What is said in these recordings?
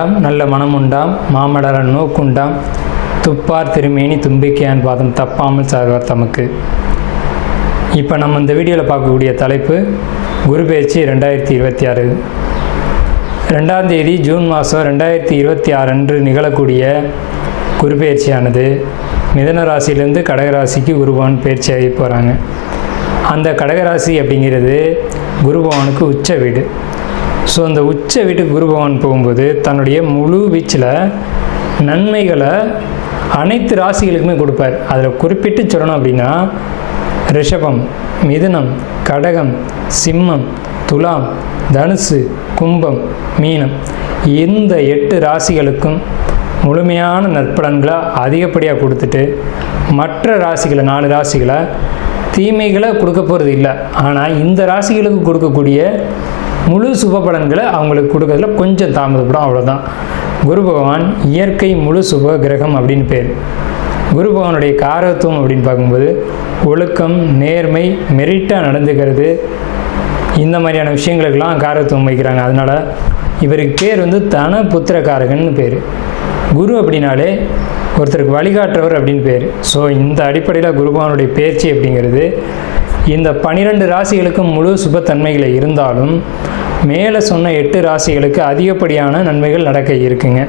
வேண்டாம் நல்ல மனம் உண்டாம் மாமலர நோக்குண்டாம் துப்பார் திருமேனி தும்பிக்கையான் பாதம் தப்பாமல் சார்வார் தமக்கு. இப்போ நம்ம இந்த வீடியோவில் பார்க்கக்கூடிய தலைப்பு குரு பெயர்ச்சி 2026. 2ஆம் தேதி ஜூன் மாதம் 2026 அன்று நிகழக்கூடிய குரு பெயர்ச்சியானது மிதுன ராசியிலேருந்து கடகராசிக்கு குருபவன் பெயர்ச்சியாகி போகிறாங்க. அந்த கடகராசி அப்படிங்கிறது குருபவனுக்கு உச்ச வீடு. ஸோ அந்த உச்ச வீட்டுக்கு குருபவன் போகும்போது தன்னுடைய முழு வீச்சில் நன்மைகளை அனைத்து ராசிகளுக்குமே கொடுப்பார். அதில் குறிப்பிட்டு சொல்லணும் அப்படின்னா ரிஷபம், மிதுனம், கடகம், சிம்மம், துலாம், தனுசு, கும்பம், மீனம் இந்த 8 ராசிகளுக்கும் முழுமையான நற்பலன்களை அதிகப்படியாக கொடுத்துட்டு மற்ற ராசிகளை 4 ராசிகளை தீமைகளை கொடுக்க போகிறது இல்லை. ஆனால் இந்த ராசிகளுக்கு கொடுக்கக்கூடிய முழு சுப பலன்களை அவங்களுக்கு கொடுக்கறதுல கொஞ்சம் தாமதப்படும், அவ்வளோதான். குரு பகவான் இயற்கை முழு சுப கிரகம் அப்படின்னு பேர். குரு பகவானுடைய காரகத்துவம் அப்படின்னு பார்க்கும்போது ஒழுக்கம், நேர்மை, மெரிட்டாக நடந்துக்கிறது, இந்த மாதிரியான விஷயங்களுக்கெல்லாம் காரகத்துவம் வைக்கிறாங்க. அதனால் இவருக்கு பேர் தன புத்திரக்காரகன்னு பேர். குரு அப்படின்னாலே ஒருத்தருக்கு வழிகாட்டுறவர் அப்படின்னு பேர். ஸோ இந்த அடிப்படையில் குருபகவானுடைய பெயர்ச்சி அப்படிங்கிறது இந்த 12 ராசிகளுக்கும் முழு சுபத்தன்மைகளை இருந்தாலும் மேலே சொன்ன 8 ராசிகளுக்கு அதிகப்படியான நன்மைகள் நடக்க இருக்குங்க.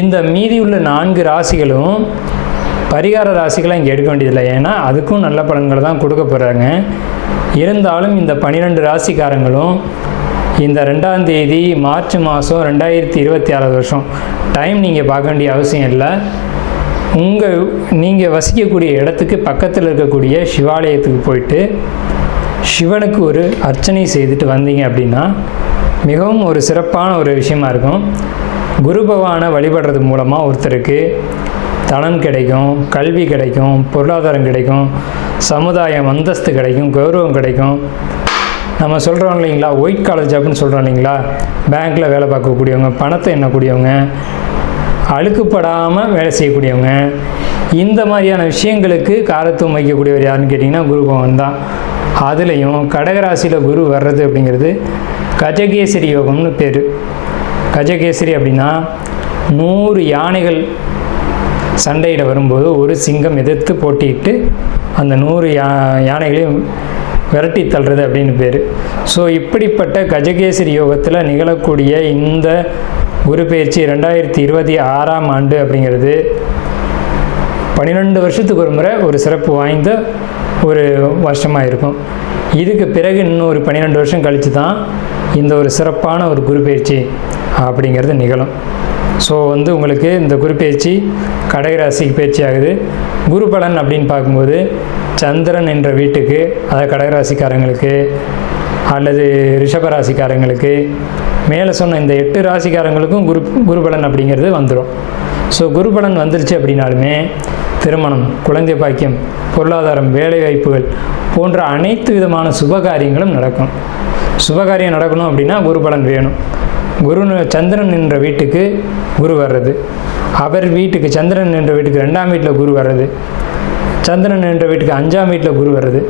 இந்த மீதி உள்ள 4 ராசிகளும் பரிகார ராசிகளை இங்கே எடுக்க வேண்டியதில்லை, ஏன்னா அதுக்கும் நல்ல பலன்களை தான் கொடுக்க போகிறாங்க. இருந்தாலும் இந்த 12 ராசிக்காரங்களும் இந்த 2ஆம் தேதி மார்ச் மாதம் 2026 வருஷம் டைம் நீங்கள் பார்க்க வேண்டிய அவசியம் இல்லை. நீங்கள் வசிக்கக்கூடிய இடத்துக்கு பக்கத்தில் இருக்கக்கூடிய சிவாலயத்துக்கு போயிட்டு சிவனுக்கு ஒரு அர்ச்சனை செய்துட்டு வந்தீங்க அப்படின்னா மிகவும் ஒரு சிறப்பான ஒரு விஷயமா இருக்கும். குரு பகவானை வழிபடுறது மூலமாக ஒருத்தருக்கு தனம் கிடைக்கும், கல்வி கிடைக்கும், பொருளாதாரம் கிடைக்கும், சமுதாயம் அந்தஸ்து கிடைக்கும், கௌரவம் கிடைக்கும். நம்ம சொல்கிறோம் இல்லைங்களா, ஒயிட் காலர் ஜாப்னு சொல்கிறோம் இல்லைங்களா, பேங்க்கில் வேலை பார்க்கக்கூடியவங்க, பணத்தை எண்ணக்கூடியவங்க, அழுக்குப்படாமல் வேலை செய்யக்கூடியவங்க, இந்த மாதிரியான விஷயங்களுக்கு காரத்துவம் வைக்கக்கூடியவர் யாருன்னு கேட்டிங்கன்னா குரு பகவான் தான். அதுலேயும் கடகராசியில் குரு வர்றது அப்படிங்கிறது கஜகேசரி யோகம்னு பேர். கஜகேசரி அப்படின்னா 100 யானைகள் சண்டையிட வரும்போது ஒரு சிங்கம் எதிர்த்து போட்டிட்டு அந்த 100 யானைகளையும் விரட்டி தள்ளுறது அப்படின்னு பேர். ஸோ இப்படிப்பட்ட கஜகேசரி யோகத்தில் நிகழக்கூடிய இந்த குரு பெயர்ச்சி 2026ஆம் ஆண்டு அப்படிங்கிறது 12 வருஷத்துக்கு ஒரு முறை ஒரு சிறப்பு வாய்ந்த ஒரு வருஷமாக இருக்கும். இதுக்கு பிறகு இன்னொரு 12 வருஷம் கழித்து தான் இந்த ஒரு சிறப்பான ஒரு குரு பெயர்ச்சி அப்படிங்கிறது நிகழும். ஸோ உங்களுக்கு இந்த குரு பெயர்ச்சி கடகராசிக்கு பயிற்சி ஆகுது. குரு பலன் அப்படின்னு பார்க்கும்போது சந்திரன் என்ற வீட்டுக்கு, அதாவது கடகராசிக்காரங்களுக்கு அல்லது ரிஷபராசிக்காரங்களுக்கு, மேலே சொன்ன இந்த 8 ராசிக்காரங்களுக்கும் குரு பலன் அப்படிங்கிறது வந்துடும். ஸோ குரு பலன் வந்துருச்சு அப்படின்னாலுமே திருமணம், குழந்தை பாக்கியம், பொருளாதாரம், வேலைவாய்ப்புகள் போன்ற அனைத்து விதமான சுபகாரியங்களும் நடக்கும். சுபகாரியம் நடக்கணும் அப்படின்னா குரு பலன் வேணும். சந்திரன் என்ற வீட்டுக்கு குரு வர்றது, அவர் வீட்டுக்கு சந்திரன் என்ற வீட்டுக்கு 2ஆம் வீட்டில் குரு வர்றது, சந்திரன் என்ற வீட்டுக்கு 5ஆம் வீட்டில் குரு வர்றது,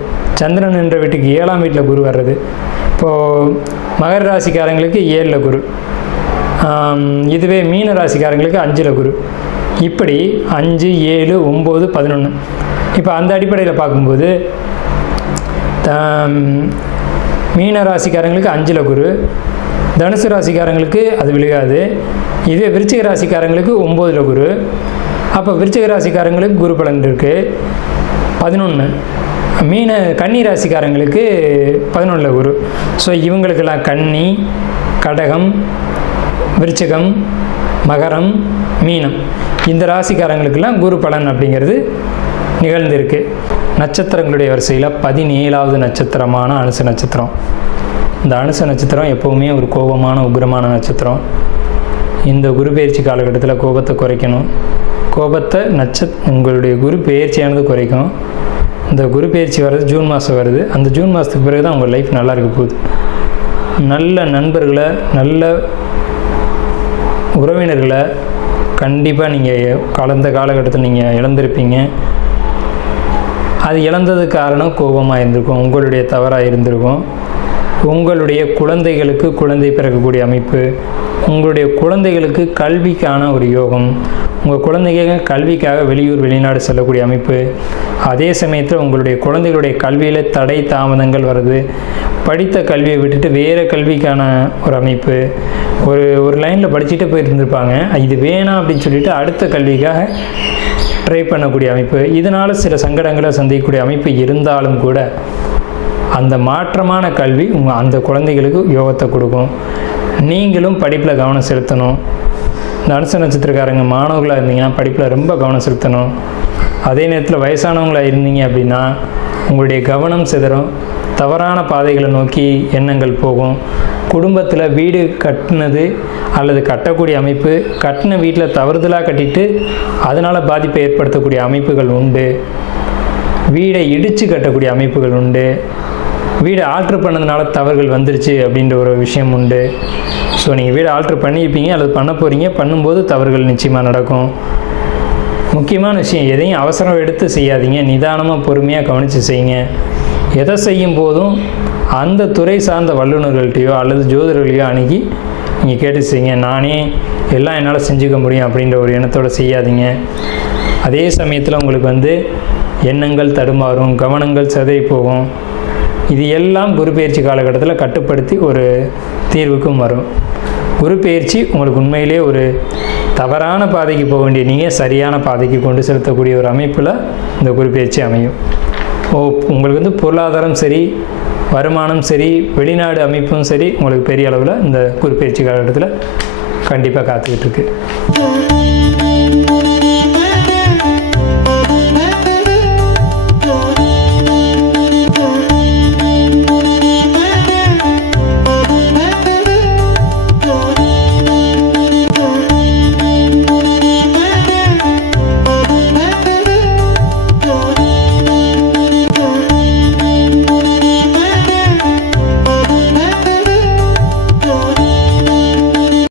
சந்திரன் என்ற வீட்டுக்கு 7ஆம் வீட்டில் குரு வர்றது. இப்போது மகர ராசிக்காரங்களுக்கு 7ல் குரு, இதுவே மீன ராசிக்காரங்களுக்கு 5ல் குரு, இப்படி 5, 7, 9, 11. இப்போ அந்த அடிப்படையில் பார்க்கும்போது மீன ராசிக்காரங்களுக்கு 5ல் குரு, தனுசு ராசிக்காரங்களுக்கு அது விழுகாது. இதுவே விருச்சிக ராசிக்காரங்களுக்கு 9ல் குரு. அப்போ விருச்சிக ராசிக்காரங்களுக்கு குரு பலன் இருக்குது 11. கன்னி ராசிக்காரங்களுக்கு 11ல் குரு. ஸோ இவங்களுக்கெல்லாம் கன்னி, கடகம், விருச்சிகம், மகரம், மீனம் இந்த ராசிக்காரங்களுக்கெல்லாம் குரு பலன் அப்படிங்கிறது நிகழ்ந்திருக்கு. நட்சத்திரங்களுடைய வரிசையில் 17வது நட்சத்திரமான அனுச நட்சத்திரம். இந்த அனுச நட்சத்திரம் எப்போவுமே ஒரு கோபமான உக்கிரமான நட்சத்திரம். இந்த குரு பெயர்ச்சி காலகட்டத்தில் கோபத்தை குறைக்கணும். கோபத்தை உங்களுடைய குரு பெயர்ச்சியானது குறைக்கும். இந்த குரு பெயர்ச்சி வர்றது ஜூன் மாதம் வருது. அந்த ஜூன் மாதத்துக்கு பிறகு தான் உங்கள் லைஃப் நல்லா இருக்க போகுது. நல்ல நண்பர்களை, நல்ல உறவினர்களை கண்டிப்பாக நீங்கள் கலந்த காலகட்டத்தில் நீங்கள் இழந்திருப்பீங்க. அது இழந்ததுக்கு காரணம் கோபமாக இருந்திருக்கும், உங்களுடைய தவறாக இருந்திருக்கும். உங்களுடைய குழந்தைகளுக்கு குழந்தை பிறக்கக்கூடிய அமைப்பு, உங்களுடைய குழந்தைகளுக்கு கல்விக்கான ஒரு யோகம், உங்கள் குழந்தைங்க கல்விக்காக வெளியூர் வெளிநாடு செல்லக்கூடிய அமைப்பு, அதே சமயத்தில் உங்களுடைய குழந்தைகளுடைய கல்வியில் தடை தாமதங்கள் வருது, படித்த கல்வியை விட்டுட்டு வேறு கல்விக்கான ஒரு அமைப்பு, ஒரு லைனில் படிச்சுட்டு போயிருந்துருப்பாங்க, இது வேணாம் அப்படின்னு சொல்லிட்டு அடுத்த கல்விக்காக ட்ரை பண்ணக்கூடிய அமைப்பு, இதனால் சில சங்கடங்களை சந்திக்கக்கூடிய அமைப்பு இருந்தாலும் கூட அந்த மாற்றமான கல்வி அந்த குழந்தைகளுக்கு யோகத்தை கொடுக்கும். நீங்களும் படிப்பில் கவனம் செலுத்தணும். இந்த அனுச நட்சத்திரக்காரங்க மாணவர்களாக இருந்தீங்கன்னா படிப்பில் ரொம்ப கவனம் செலுத்தணும். அதே நேரத்தில் வயசானவங்களாக இருந்தீங்க அப்படின்னா உங்களுடைய கவனம் சிதறும், தவறான பாதைகளை நோக்கி எண்ணங்கள் போகும். குடும்பத்தில் வீடு கட்டினது அல்லது கட்டக்கூடிய அமைப்பு, கட்டின வீட்டில் தவறுதலாக கட்டிட்டு அதனால் பாதிப்பை ஏற்படுத்தக்கூடிய அமைப்புகள் உண்டு. வீடை இடித்து கட்டக்கூடிய அமைப்புகள் உண்டு. வீடு ஆல்ட்ரு பண்ணதுனால தவறுகள் வந்துருச்சு அப்படின்ற ஒரு விஷயம் உண்டு. ஸோ நீங்கள் வீடு ஆல்ட்ரு பண்ணியிருப்பீங்க அல்லது பண்ண போகிறீங்க, பண்ணும்போது தவறுகள் நிச்சயமாக நடக்கும். முக்கியமான விஷயம், எதையும் அவசரம் எடுத்து செய்யாதீங்க, நிதானமாக பொறுமையாக கவனித்து செய்யுங்க. எதை செய்யும் போதும் அந்த துறை சார்ந்த வல்லுநர்கள்ட்டையோ அல்லது ஜோதிடர்களையோ அணுகி நீங்கள் கேட்டு செய்யுங்க. நானே எல்லாம் என்னால் செஞ்சுக்க முடியும் அப்படின்ற ஒரு எண்ணத்தோடு செய்யாதீங்க. அதே சமயத்தில் உங்களுக்கு எண்ணங்கள் தடுமாறும், கவனங்கள் சிதறி போகும். இது எல்லாம் குரு பெயர்ச்சி காலகட்டத்தில் கட்டுப்படுத்தி ஒரு தீர்வுக்கும் வரும். குரு பெயர்ச்சி உங்களுக்கு உண்மையிலே ஒரு தவறான பாதைக்கு போக வேண்டிய நீங்கள் சரியான பாதைக்கு கொண்டு செலுத்தக்கூடிய ஒரு அமைப்பில் இந்த குரு பெயர்ச்சி அமையும். உங்களுக்கு பொருளாதாரம் சரி, வருமானம் சரி, வெளிநாடு அமைப்பும் சரி, உங்களுக்கு பெரிய அளவில் இந்த குரு பெயர்ச்சி காலகட்டத்தில் கண்டிப்பாக காத்துக்கிட்டு இருக்கு.